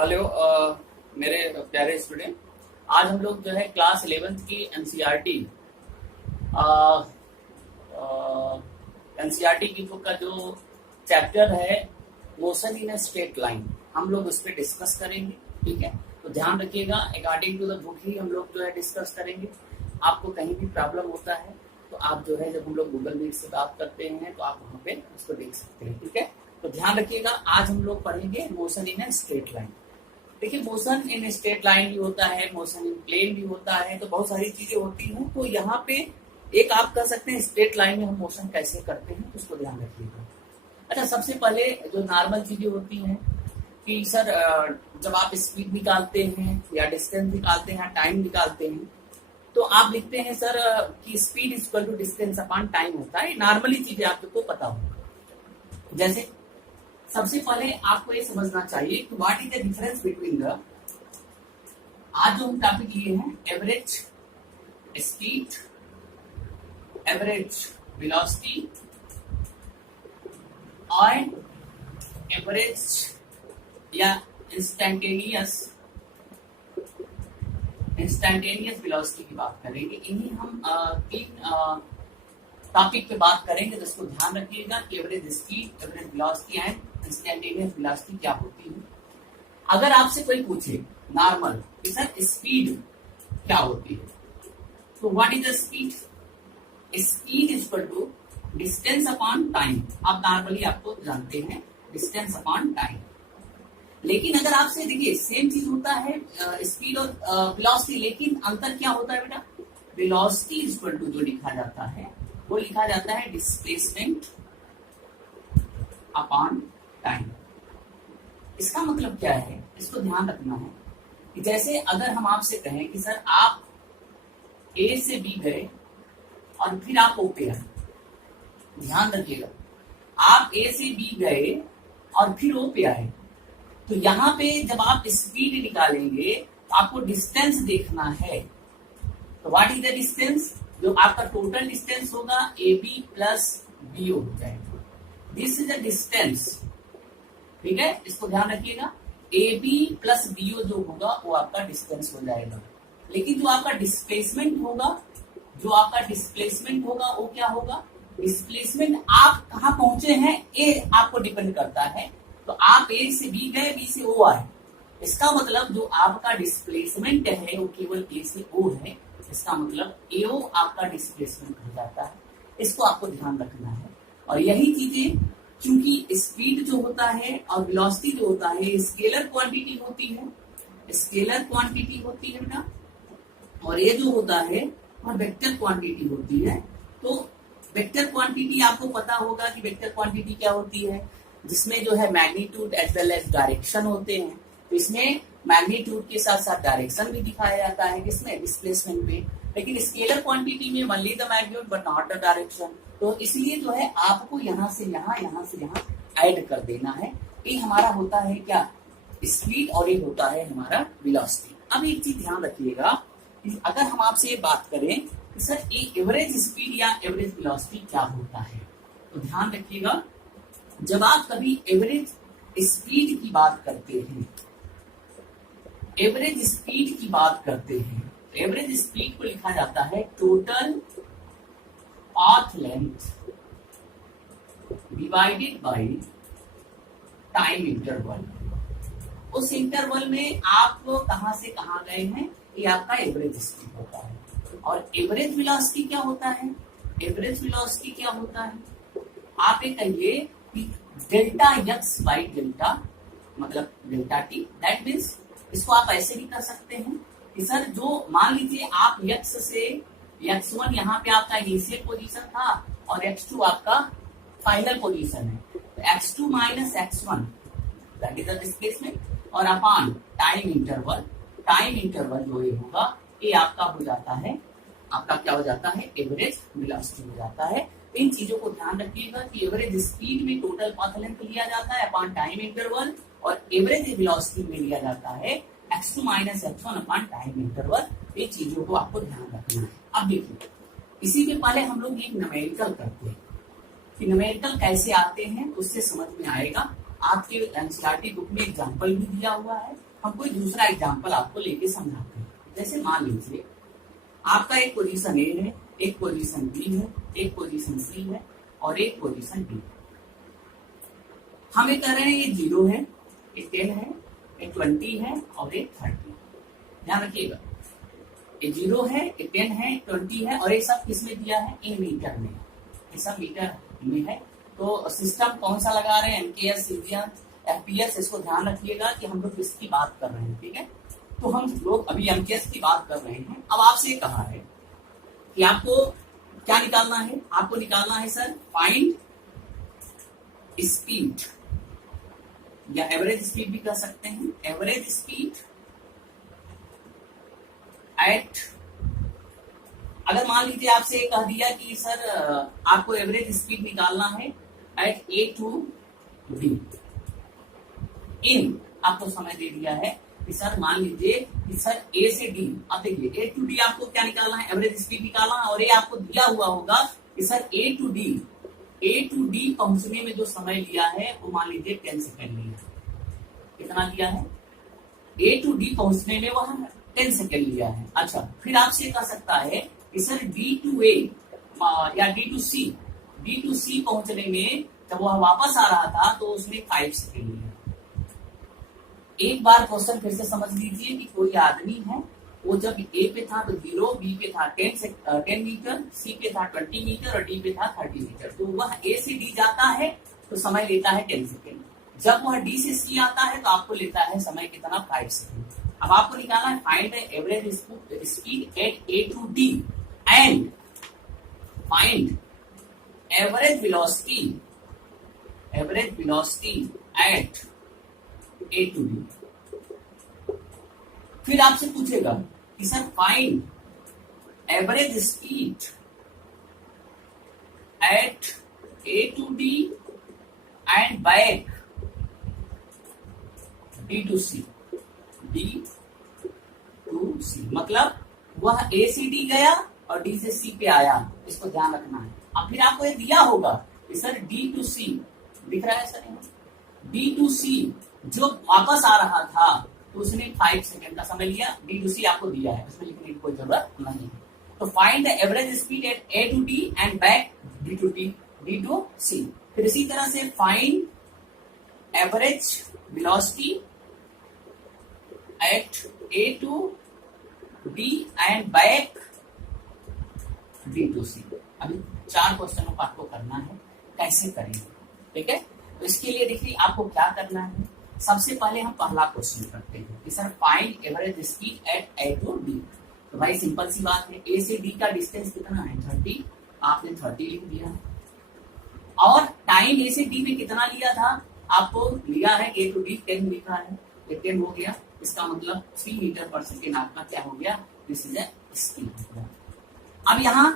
Hello मेरे प्यारे student. आज हम लोग जो है क्लास 11th की एनसीईआरटी की बुक का जो चैप्टर है motion in a straight line, हम लोग उस पर डिस्कस करेंगे। ठीक है, तो ध्यान रखिएगा, अकॉर्डिंग टू द बुक ही हम लोग जो है डिस्कस करेंगे। आपको कहीं भी प्रॉब्लम होता है तो आप जो है, जब हम लोग गूगल मीट से बात करते हैं तो आप वहाँ पे उसको देख सकते हैं। ठीक है, तो ध्यान रखिएगा, आज हम लोग पढ़ेंगे motion in a straight line. देखिए, मोशन इन स्ट्रेट लाइन भी होता है, मोशन इन प्लेन भी होता है, तो बहुत सारी चीजें होती हैं। तो यहाँ पे एक आप कह सकते हैं स्ट्रेट लाइन में हम मोशन कैसे करते हैं, उसको ध्यान रखिएगा। अच्छा, सबसे पहले जो नॉर्मल चीजें होती हैं कि सर जब आप स्पीड निकालते हैं या डिस्टेंस निकालते हैं, टाइम निकालते हैं, तो आप लिखते हैं सर कि speed is equal to distance upon time होता है। नॉर्मली चीजें आपको पता होगा। जैसे सबसे पहले आपको ये समझना चाहिए कि what is the difference between the, आज जो हम टॉपिक लिए हैं, एवरेज स्पीड, एवरेज वेलोसिटी और एवरेज या इंस्टेंटेनियस वेलोसिटी की बात करेंगे। इन्हीं हम तीन टॉपिक पे बात करेंगे, तो इसको ध्यान रखिएगा कि average speed, average velocity and instantaneous velocity क्या होती है। अगर आपसे कोई पूछे नॉर्मल कि सर स्पीड क्या होती है, तो what is the speed? Speed is equal to distance upon time. आप नॉर्मली आपको जानते हैं डिस्टेंस अपॉन टाइम। लेकिन अगर आपसे देखिए सेम चीज होता है स्पीड और वेलोसिटी, लेकिन अंतर क्या होता है बेटा? वेलोसिटी इज इक्वल टू जो लिखा जाता है वो लिखा जाता है डिस्प्लेसमेंट अपॉन टाइम। इसका मतलब क्या है, इसको ध्यान रखना है कि जैसे अगर हम आपसे कहें कि सर आप ए से बी गए और फिर आप ओ पे आए, ध्यान रखिएगा, आप ए से बी गए और फिर ओ पे आए, तो यहां पे जब आप स्पीड निकालेंगे तो आपको डिस्टेंस देखना है। तो व्हाट इज द डिस्टेंस? जो आपका टोटल डिस्टेंस होगा ए बी प्लस बी हो जाएगा, दिस इज द डिस्टेंस। ठीक है, इसको ध्यान रखिएगा, ए बी प्लस बी जो होगा वो आपका डिस्टेंस हो जाएगा। लेकिन जो आपका डिस्प्लेसमेंट होगा वो क्या होगा? डिस्प्लेसमेंट आप कहां पहुंचे हैं ए आपको डिपेंड करता है। तो आप ए से बी गए, बी से ओ आए, इसका मतलब जो आपका डिस्प्लेसमेंट है वो केवल ए से ओ है। इसका मतलब एओ आपका डिस्प्लेसमेंट हो जाता है। इसको आपको ध्यान रखना है। और यही चीजें, क्योंकि स्पीड जो होता है और वेलोसिटी जो होता है स्केलर क्वांटिटी होती है, बेटा, और ये जो होता है और वेक्टर क्वांटिटी होती है। तो वेक्टर क्वांटिटी आपको पता होगा कि वेक्टर क्वांटिटी क्या होती है, जिसमें जो है magnitude as well as direction होते हैं। तो इसमें मैग्नीट्यूड के साथ साथ डायरेक्शन भी दिखाया जाता है, किसमें? डिस्प्लेसमेंट पे। लेकिन स्केलर क्वांटिटी में only the magnitude but not the direction. तो इसलिए जो है आपको यहाँ से यहाँ ऐड कर देना है। ये हमारा होता है क्या? स्पीड, और ये होता है हमारा वेलोसिटी। अब एक चीज ध्यान रखिएगा कि अगर हम आपसे ये बात करें कि सर ये एवरेज स्पीड या एवरेज वेलोसिटी क्या होता है, तो ध्यान रखिएगा, जब आप कभी एवरेज स्पीड की बात करते हैं, एवरेज स्पीड को लिखा जाता है total path length divided by time interval. उस इंटरवल में आप कहां से कहां गए हैं, ये आपका एवरेज स्पीड होता है। और एवरेज वेलोसिटी क्या होता है? आप ये कहिए कि डेल्टा एक्स बाई डेल्टा, मतलब डेल्टा टी। दैट मीन्स इसको आप ऐसे भी कर सकते हैं कि सर जो मान लीजिए आप x से x1 यहाँ पे आपका इनिशियल पोजीशन था और x2 आपका फाइनल पोजीशन है, तो x2 minus x1 that is the displacement, और अपॉन टाइम इंटरवल जो ये होगा ये आपका हो जाता है, आपका क्या हो जाता है? एवरेज वेलोसिटी हो जाता है। इन चीजों को ध्यान रखिएगा कि एवरेज स्पीड में टोटल पाथ लेंथ लिया जाता है अपॉन टाइम इंटरवल, और एवरेज वेलोसिटी में लिया जाता है x2 minus x1 upon time interval. ये चीजों को आपको ध्यान रखना है। अब देखिए, इसी के पहले हम लोग एक न्यूमेरिकल करते हैं कि न्यूमेरिकल कैसे आते हैं, उससे समझ में आएगा। आपके एनसीईआरटी बुक में एग्जाम्पल भी दिया हुआ है, हम कोई दूसरा एग्जाम्पल आपको लेके समझाते हैं। जैसे मान लीजिए आपका एक पोजीशन ए है, एक पोजीशन बी है, एक पोजीशन सी है और एक पोजीशन डी। हम ये कह रहे हैं ये 0 है, एक 10 है, एक 20 है और एक 30। ध्यान रखिएगा, ये 0 है, एक 10 है, 20 है और ये सब किसमें दिया है? इन मीटर में। ये सब मीटर में है। तो सिस्टम कौन सा लगा रहे हैं? MKS, CGS, FPS. इसको ध्यान रखिएगा कि हम लोग किसकी बात कर रहे हैं, ठीक है। तो हम लोग अभी एमकेएस की बात कर रहे हैं। अब आपसे कहा है कि आपको क्या निकालना है? आपको निकालना है सर फाइंड स्पीड, या एवरेज स्पीड भी कह सकते हैं। एवरेज स्पीड एट, अगर मान लीजिए आपसे कह दिया कि सर आपको एवरेज स्पीड निकालना है एट ए टू डी, इन आपको समय दे दिया है कि सर मान लीजिए कि सर ए से डी, आप देखिए ए टू डी आपको क्या निकालना है? एवरेज स्पीड निकालना है। और ये आपको दिया हुआ होगा कि सर ए टू डी पहुंचने में जो समय लिया है वो मान लीजिए 10 सेकेंड लिया है। कितना लिया है? ए टू डी पहुंचने में वहां 10 सेकेंड लिया है। अच्छा, फिर आपसे कह सकता है कि सर डी टू ए या डी टू सी पहुंचने में जब वह वापस आ रहा था तो उसने 5 सेकेंड लिया। एक बार क्वेश्चन फिर से समझ लीजिए कि कोई आदमी है, वो जब ए पे था तो 0, बी पे था 10 मीटर, सी पे था 20 मीटर और डी पे था 30 मीटर। तो वह ए से डी जाता है तो समय लेता है 10 सेकेंड। जब वह डी से सी आता है तो आपको लेता है समय कितना? 5 सेकेंड। अब आपको निकालना है find average speed at A to d and find average velocity at A to d. फिर आपसे पूछेगा कि sir find average speed at A to d and back d to c. मतलब वह ए से डी गया और डी से सी पे आया, इसको ध्यान रखना है। अब फिर आपको ये दिया होगा कि सर डी टू सी, दिख रहा है सर डी टू सी जो वापस आ रहा था तो उसने 5 सेकेंड का समय लिया। डी टू सी आपको दिया है, उसमें लिखने की कोई जरूरत नहीं है। तो find the average speed at A to d and back d to c. फिर इसी तरह से find average velocity at A to d and back d to c. अभी 4 क्वेश्चनों को आपको करना है, कैसे करेंगे, ठीक है। तो इसके लिए देखिए आपको क्या करना है। सबसे पहले हम पहला क्वेश्चन करते हैं कि sir find average speed at A to D. तो भाई सिंपल सी बात है, ए से डी का डिस्टेंस कितना है? 30। आपने 30 लिख दिया और टाइम ए से डी में कितना लिया था? आपको लिया है ए टू डी 10 लिखा है, 10 हो गया। इसका मतलब 3 मीटर पर सेकेंड आपका क्या हो गया? दिस इज स्पीड हो गया। अब यहाँ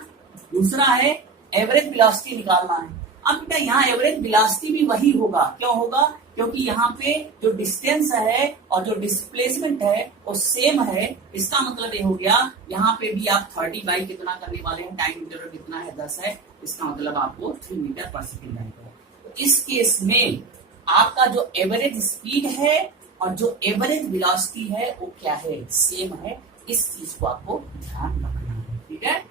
दूसरा है एवरेज वेलोसिटी निकालना है। अब बेटा यहाँ एवरेज वेलोसिटी भी वही होगा। क्यों होगा? क्योंकि यहाँ पे जो डिस्टेंस है और जो डिस्प्लेसमेंट है वो सेम है। इसका मतलब ये हो गया यहाँ पे भी आप 30 बाई कितना करने वाले हैं? टाइम इंटरवल कितना है? 10 है। इसका मतलब आपको 3 मीटर पर सेकेंड आएगा। तो इस केस में आपका जो एवरेज स्पीड है और जो एवरेज वेलोसिटी है वो क्या है? सेम है। इस चीज को आपको ध्यान रखना है, ठीक है।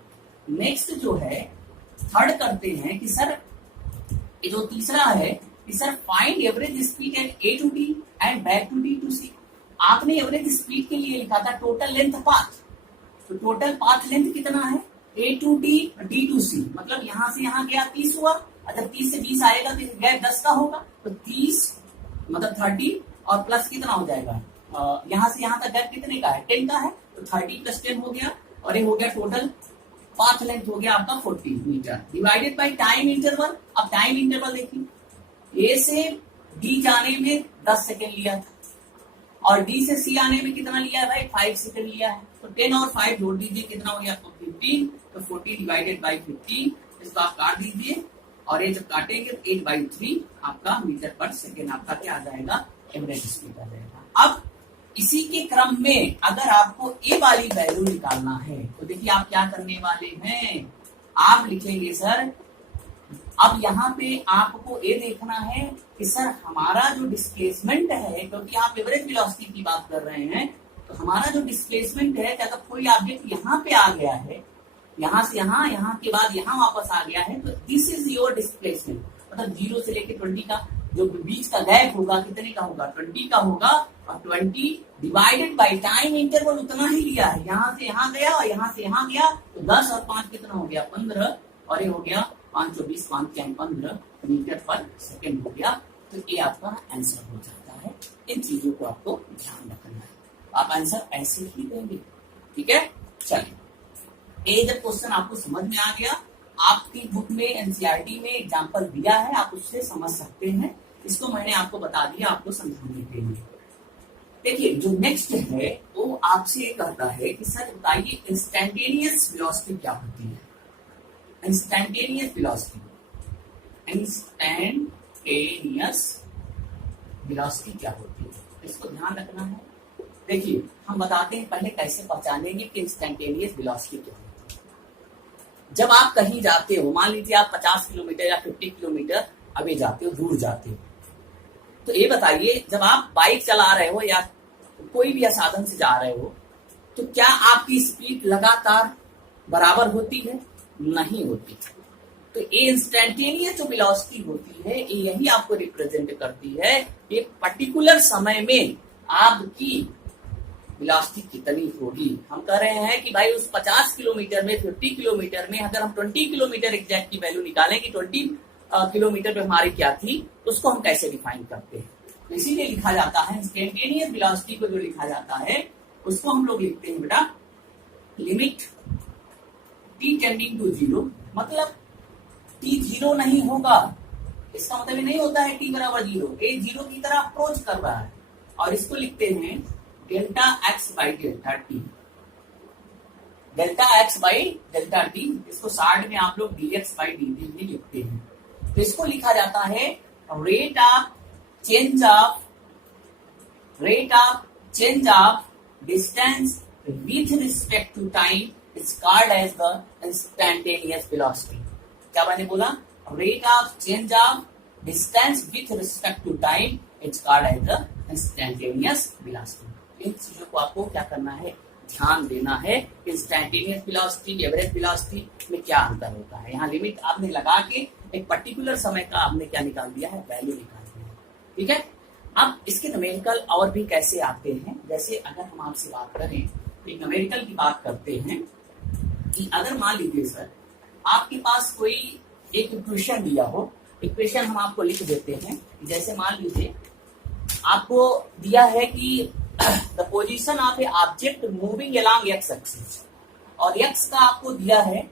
नेक्स्ट जो है थर्ड करते हैं कि सर ये जो तीसरा है कि sir find average speed at A to d and back to d to c. आपने एवरेज स्पीड के लिए लिखा था टोटल लेंथ पाथ। तो टोटल पाथ लेंथ कितना है? A to d d to c. मतलब यहां से यहां गया 30 हुआ। अगर 30 से 20 आएगा तो गैप 10 का होगा। तो 30 मतलब 30 और प्लस कितना हो जाएगा? यहां से यहां तक गैप कितने का है? 10 का है। तो 30 प्लस 10 हो गया और ये हो गया टोटल पाथ लेंथ हो गया आपका 40 meter divided by time interval. अब टाइम इंटरवल देखिए, ए से डी जाने में 10 सेकेंड लिया था और डी से सी आने में कितना लिया है भाई? 5 सेकेंड लिया है। तो 10 और 5 जोड़ दीजिए, कितना हो गया आपको? 15। तो 40 डिवाइडेड बाई 15, इसको आप काट दीजिए और ये जब काटेंगे तो 8/3 आपका मीटर पर सेकेंड आपका क्या आ जाएगा? एवरेज स्पीड आ जाएगा। अब इसी के क्रम में अगर आपको ए वाली वैल्यू निकालना है तो देखिए आप क्या करने वाले हैं? आप लिखेंगे सर, अब यहाँ पे आपको ये देखना है कि सर हमारा जो डिस्प्लेसमेंट है, क्योंकि आप एवरेज वेलोसिटी की बात कर रहे हैं, तो हमारा जो डिस्प्लेसमेंट है, अगर कोई ऑब्जेक्ट यहाँ पे आ गया है, यहाँ से यहाँ, यहाँ के बाद यहाँ वापस आ गया है, तो दिस इज योर डिस्प्लेसमेंट। मतलब 0 से लेके 20 का जो बीच का गैप होगा, कितने का होगा, 20 का होगा, और 20 डिवाइडेड बाय टाइम इंटरवल उतना ही लिया है। यहाँ से यहाँ गया और यहाँ से यहाँ गया, तो 10 और 5 कितना हो गया, 15, और ये हो गया 5 24 5 15 मीटर पर सेकेंड हो गया। तो ये आपका आंसर हो जाता है। इन चीजों को आपको ध्यान रखना है, आप आंसर ऐसे ही देंगे। ठीक है, चलिए, ये जब क्वेश्चन आपको समझ में आ गया, आपकी बुक में एनसीईआरटी में एग्जांपल दिया है, आप उससे समझ सकते हैं। इसको मैंने आपको बता दिया आपको समझाने के लिए। देखिए, जो नेक्स्ट है वो आपसे ये कहता है कि सर बताइए इंस्टैंटेनियस वेलोसिटी क्या होती है। इंस्टैंटेनियस वेलोसिटी, इंस्टैंटेनियस वेलोसिटी क्या होती है, इसको ध्यान रखना है। देखिए, हम बताते हैं पहले कैसे पहचानेंगे कि इंस्टैंटेनियस वेलोसिटी क्या होती है। जब आप कहीं जाते हो, मान लीजिए आप 50 किलोमीटर या 50 किलोमीटर अभी जाते हो, दूर जाते हो, तो ये बताइए जब आप बाइक चला रहे हो या कोई भी साधन से जा रहे हो, तो क्या आपकी स्पीड लगातार बराबर होती है? नहीं होती। तो ये इंस्टैंटेनियस जो वेलोसिटी होती है, ये यही आपको रिप्रेजेंट करती है एक पर्टिकुलर समय में आपकी वेलोसिटी कितनी होगी। हम कह रहे हैं कि भाई उस 50 किलोमीटर में, 50 किलोमीटर में अगर हम 20 किलोमीटर एग्जैक्ट की वैल्यू निकालें कि 20 किलोमीटर पे हमारी क्या थी, तो उसको हम कैसे डिफाइन करते हैं। तो इसीलिए लिखा जाता है इंस्टैंटेनियस वेलोसिटी को जो लिखा जाता है उसको हम लोग लिखते हैं बेटा लिमिट t टेंडिंग टू 0। मतलब t 0 नहीं होगा, इसका मतलब ये नहीं होता है t बराबर 0, ये 0 की तरह अप्रोच कर रहा है। और इसको लिखते हैं delta x by delta T, delta x by delta T. इसको शार्ट में आप लोग dx बाई dt भी लिखते हैं। तो इसको लिखा जाता है rate of change of distance with respect to time is called as the instantaneous velocity. क्या मैंने बोला? Rate of change of distance with respect to time is called as the instantaneous velocity. इन चीजों को आपको क्या करना है, ध्यान देना है। इंस्टैंटेनियस वेलोसिटी, एवरेज वेलोसिटी में क्या अंतर होता है। यहाँ लिमिट आपने लगा के एक पर्टिकुलर समय का आपने क्या निकाल दिया है, वैल्यू निकाल दिया है। ठीक है, अब इसके न्यूमेरिकल और भी कैसे आते हैं। जैसे अगर हम आपसे बात करें, एक न्यूमेरिकल की बात करते हैं कि अगर मान लीजिए सर आपके पास कोई एक इक्वेशन दिया हो, इक्वेशन हम आपको लिख देते हैं। जैसे मान लीजिए आपको दिया है कि the position of A object moving along x axis, और एक्स का आपको दिया है,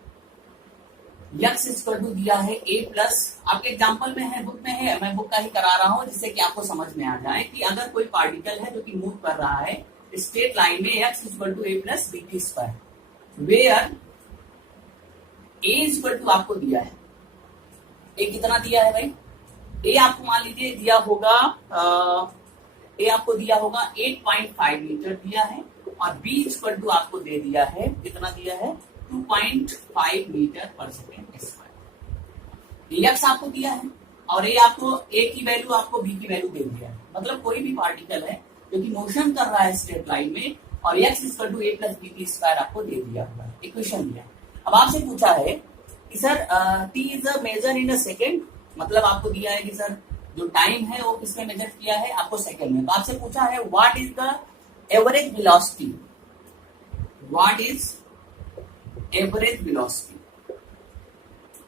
एक्स इक्वल टू दिया है a प्लस, आपके एग्जांपल में है, बुक में है, मैं बुक का ही करा रहा हूं जिससे कि आपको समझ में आ जाए कि अगर कोई पार्टिकल है जो कि मूव कर रहा है स्ट्रेट लाइन में, x equal to a plus B T square, where a equal to आपको दिया है, a कितना दिया है भाई, a आपको मान लीजिए दिया होगा, a आपको दिया होगा 8.5 मीटर दिया है, और b इक्वल टू आपको दे दिया है, कितना दिया है, 2.5 मीटर पर सेकेंड स्क्वायर। एक्स आपको दिया है और ए आपको ए की वैल्यू, आपको बी की वैल्यू दे दिया है। मतलब कोई भी पार्टिकल है जो कि मोशन कर रहा है स्ट्रेट लाइन में, और x equal to A plus B की स्क्वायर आपको दे दिया हुआ है, इक्वेशन दिया। अब आपसे पूछा है कि sir T is a measure in a second, मतलब आपको दिया है कि सर जो टाइम है वो किसमें मेजर किया है, आपको सेकेंड में। तो आपसे पूछा है what is the average velocity, what is average velocity,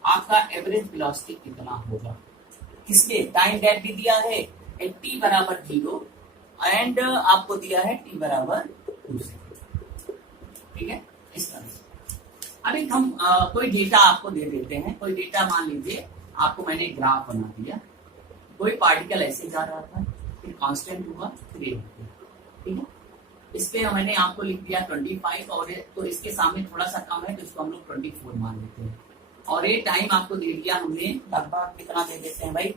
आपका एवरेज वेलोसिटी कितना होगा, किसके, टाइम डेट भी दिया है t बराबर 0 एंड आपको दिया है t बराबर 2 सेकेंड। ठीक है, इस तरह से। अभी हम कोई डेटा आपको दे देते हैं। कोई डेटा मान लीजिए आपको मैंने ग्राफ बना दिया, कोई पार्टिकल ऐसे जा रहा था, फिर कांस्टेंट हुआ, फिर ये हो गया। ठीक है, इस पे मैंने आपको लिख दिया 25, और तो इसके सामने थोड़ा सा कम है तो इसको हम लोग 24 मान लेते हैं। और ये टाइम आपको दे दिया हमने, लगभग कितना दे देते हैं भाई,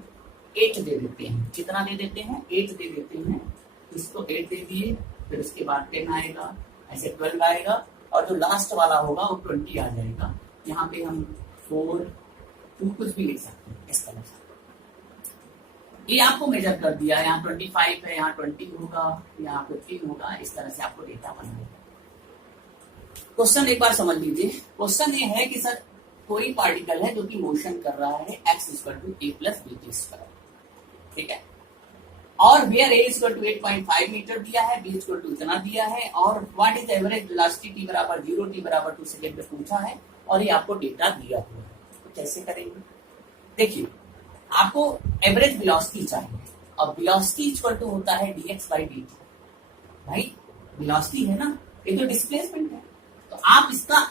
8 दे देते हैं। कितना दे देते हैं, 8 दे देते हैं। इसको 8 दे दिए, फिर उसके बाद 10 आएगा, ऐसे 12 आएगा, और जो लास्ट वाला होगा वो 20 आ जाएगा। यहाँ पे हम 4, टू कुछ भी लिख सकते हैं इस तरह से। ये आपको मेजर कर दिया, यहाँ 25 है, यहाँ 20 होगा, यहाँ 15 होगा, इस तरह से आपको डेटा बनाना। क्वेश्चन एक बार समझ लीजिए। क्वेश्चन ये है कि सर कोई पार्टिकल है जो कि मोशन कर रहा है x equal to a plus B T square, ठीक है, और where a equal to 8.5 meter दिया है, b इक्वल टू इतना दिया है, और what is average velocity t बराबर 0, t बराबर 2 सेकेंड पे पूछा है, और ये आपको डेटा दिया हुआ है। तो कैसे करेंगे? देखिए, आपको एवरेज वेलोसिटी चाहिए, और वेलोसिटी इक्वल टू होता है dx बाई dt। भाई वेलोसिटी है ना, ये तो डिस्प्लेसमेंट है, तो आप इसका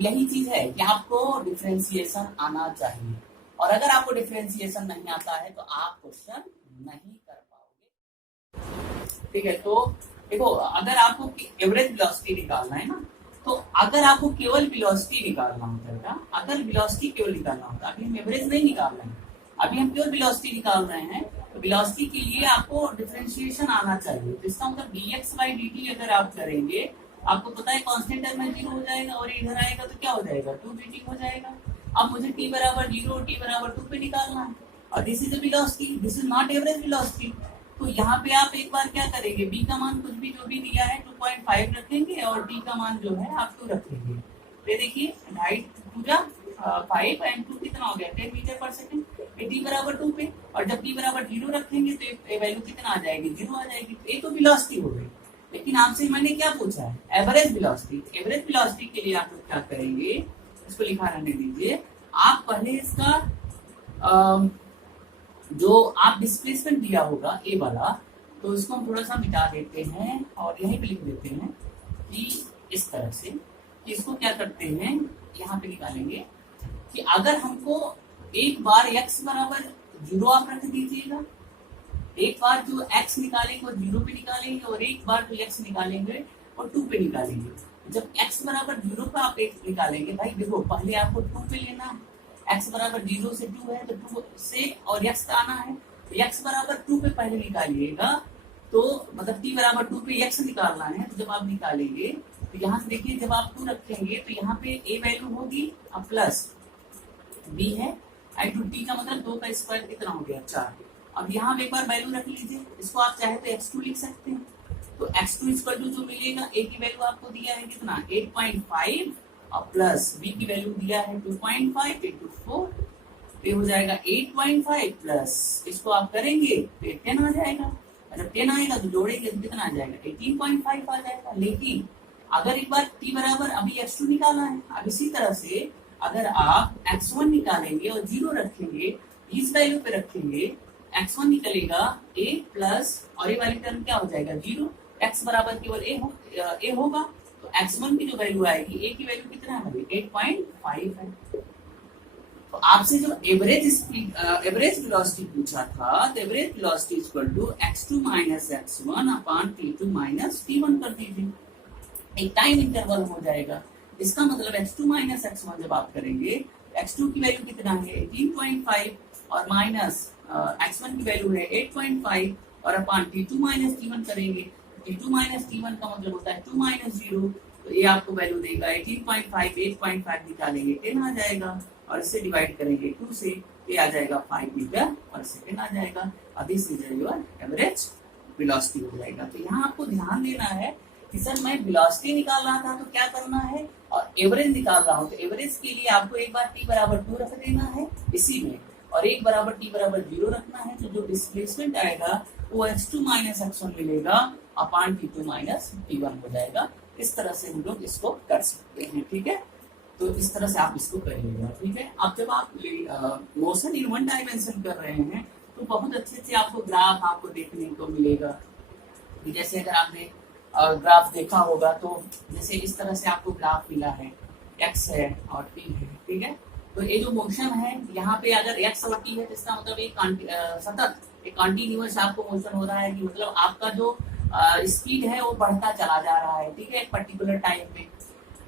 यही चीज है कि आपको डिफरेंशिएशन आना चाहिए, और अगर आपको डिफरेंशिएशन नहीं आता है तो आप क्वेश्चन नहीं कर पाओगे, ठीक है। तो देखो, अगर आपको एवरेज वेलोसिटी निकालना है ना, तो अगर आपको केवल वेलोसिटी निकालना होता है, अगर वेलोसिटी केवल निकालना होता है, अभी हम एवरेज नहीं निकाल रहे हैं, अभी हम केवल वेलोसिटी निकाल रहे हैं, तो वेलोसिटी के लिए आपको डिफरेंशिएशन आना चाहिए। तो इसका मतलब dx बाई dt अगर आप करेंगे, आपको पता है कांस्टेंट टर्म में 0 हो जाएगा, और इधर आएगा तो क्या हो जाएगा, 2dt हो जाएगा। अब मुझे t बराबर 0 और t बराबर 2 पे निकालना है, और this is velocity, this is not average velocity. तो यहाँ पे आप एक बार क्या करेंगे, b का मान कुछ भी जो भी दिया है 2.5 रखेंगे, और t का मान जो है आप 2 रखेंगे। तो देखिए 2.5 एंड 2 कितना हो गया, 10 मीटर पर सेकेंड, t बराबर 2 पे, और जब t बराबर 0 रखेंगे तो वैल्यू कितना आ जाएगी, 0 आ जाएगी। तो ये तो वेलोसिटी हो गई, लेकिन आपसे मैंने क्या पूछा है, एवरेज वेलोसिटी। एवरेज वेलोसिटी के लिए आप लोग क्या करेंगे, इसको लिखा रहने दीजिए। आप पहले इसका जो आप डिस्प्लेसमेंट दिया होगा ए वाला, तो इसको हम थोड़ा सा मिटा देते हैं और यहीं पे लिख देते हैं कि इस तरह से, कि इसको क्या करते हैं, यहाँ पे निकालेंगे कि अगर हमको एक बार x बराबर 0 आप रख दीजिएगा, एक बार जो x निकालेंगे वो 0 पे निकालेंगे, और एक बार जो x निकालेंगे वो 2 पे निकालेंगे। जब x बराबर 0 पे आप एक निकालेंगे, भाई देखो पहले आपको 2 पे लेना है, x बराबर 0 से 2 है, तो 2 से और x का आना है, तो x बराबर 2 पे पहले निकालिएगा, तो मतलब t बराबर 2 पे x निकालना है। तो जब आप निकालेंगे तो यहाँ से देखिए, जब आप 2 रखेंगे तो यहाँ पे a वैल्यू होगी, अब प्लस b है, एंड 2t का मतलब 2 का स्क्वायर कितना हो गया, 4। अब यहाँ एक बार वैल्यू रख लीजिए, इसको आप चाहे तो x2 लिख सकते हैं। तो x2 इक्वल टू जो मिलेगा, a की वैल्यू आपको दिया है कितना, 8.5, और प्लस b की वैल्यू दिया है 2.5 इंटू 4, ये हो जाएगा 8.5 प्लस इसको आप करेंगे तो 10 आ जाएगा। जब 10 आएगा तो जोड़ेंगे तो कितना आ जाएगा, 18.5 आ जाएगा। लेकिन अगर एक बार t बराबर अभी x2 निकालना है, अब इसी तरह से अगर आप x1 निकालेंगे और 0 रखेंगे, इस वैल्यू पे रखेंगे, x1 निकलेगा a प्लस, और ये वाली टर्म क्या हो जाएगा, 0, x बराबर केवल a होगा, तो x1 की जो वैल्यू आएगी, a की वैल्यू कितना है, 8.5 है। तो आपसे जो एवरेज वेलोसिटी पूछा था, तो average velocity equal to x2 minus x1 upon t2 minus t1 कर दीजिए, एक टाइम इंटरवल हो जाएगा। इसका मतलब x2 माइनस x1 जब आप करेंगे, x2 की वैल्यू कितना है, 18.5, और माइनस x1 की वैल्यू है 8.5, और अपॉन t2 माइनस t1 करेंगे, t2 माइनस t1 का मतलब होता है 2 माइनस 0, तो ये आपको वैल्यू देगा 18.5, 8.5 निकालेंगे 10 आ जाएगा, और इससे डिवाइड करेंगे 2 से, ये आ जाएगा 5 मीटर पर सेकेंड आ जाएगा। अब this is your average velocity हो जाएगा। तो यहाँ आपको ध्यान देना है कि सर मैं वेलोसिटी निकाल रहा था तो क्या करना है, और एवरेज निकाल रहा हूँ तो एवरेज के लिए आपको एक बार t बराबर 2 रख देना है इसी में, और एक बराबर t बराबर 0 रखना है। तो जो डिस्प्लेसमेंट आएगा वो x2 माइनस x1 मिलेगा अपॉन t2 माइनस t1 हो जाएगा। इस तरह से हम लोग इसको कर सकते हैं, ठीक है। तो इस तरह से आप इसको करिएगा, ठीक है। अब जब आप मोशन इन वन डायमेंशन कर रहे हैं तो बहुत अच्छे से आपको ग्राफ आपको देखने को मिलेगा। जैसे अगर आपने ग्राफ देखा होगा तो जैसे इस तरह से आपको ग्राफ मिला है, x है और t है, ठीक है। तो ये जो मोशन है यहाँ पे अगर x और t है तो इसका मतलब एक सतत एक कंटिन्यूअस आपको मोशन हो रहा है, कि मतलब आपका जो स्पीड है वो बढ़ता चला जा रहा है, ठीक है, एक पर्टिकुलर टाइम पे।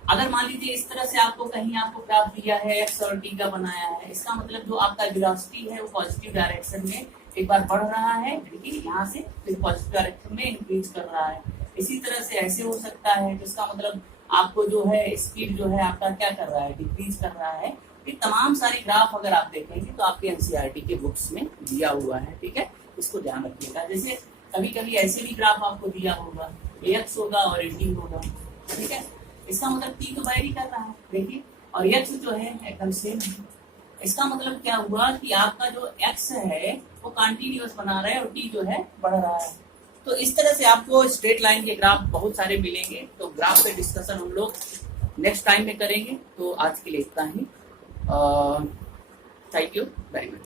अगर मान लीजिए इस तरह से आपको कहीं आपको ग्राफ दिया है x और t का बनाया है, इसका मतलब जो आपका वेलोसिटी है वो पॉजिटिव डायरेक्शन में एक बार बढ़ रहा है, देखिए यहाँ से फिर पॉजिटिव डायरेक्शन में इंक्रीज कर रहा है। इसी तरह से ऐसे हो सकता है, तो इसका मतलब आपको जो है स्पीड जो है आपका क्या कर रहा है, डिक्रीज कर रहा है, ये तमाम सारे ग्राफ अगर आप देखेंगे तो आपके एनसीईआरटी के बुक्स में दिया हुआ है, ठीक है, इसको ध्यान रखिएगा। जैसे कभी कभी ऐसे भी ग्राफ आपको दिया होगा, एक्स होगा और टी होगा, ठीक है, इसका मतलब टी तो वायरी कर रहा है, देखिए, और एक्स जो है एकदम सेम है। इसका मतलब क्या हुआ कि आपका जो एक्स है वो कंटिन्यूअस बना रहा है और टी जो है बढ़ रहा है। तो इस तरह से आपको स्ट्रेट लाइन के ग्राफ बहुत सारे मिलेंगे, तो ग्राफ पे डिस्कशन हम लोग नेक्स्ट टाइम में करेंगे। तो आज के लिए इतना ही। Thank you very much.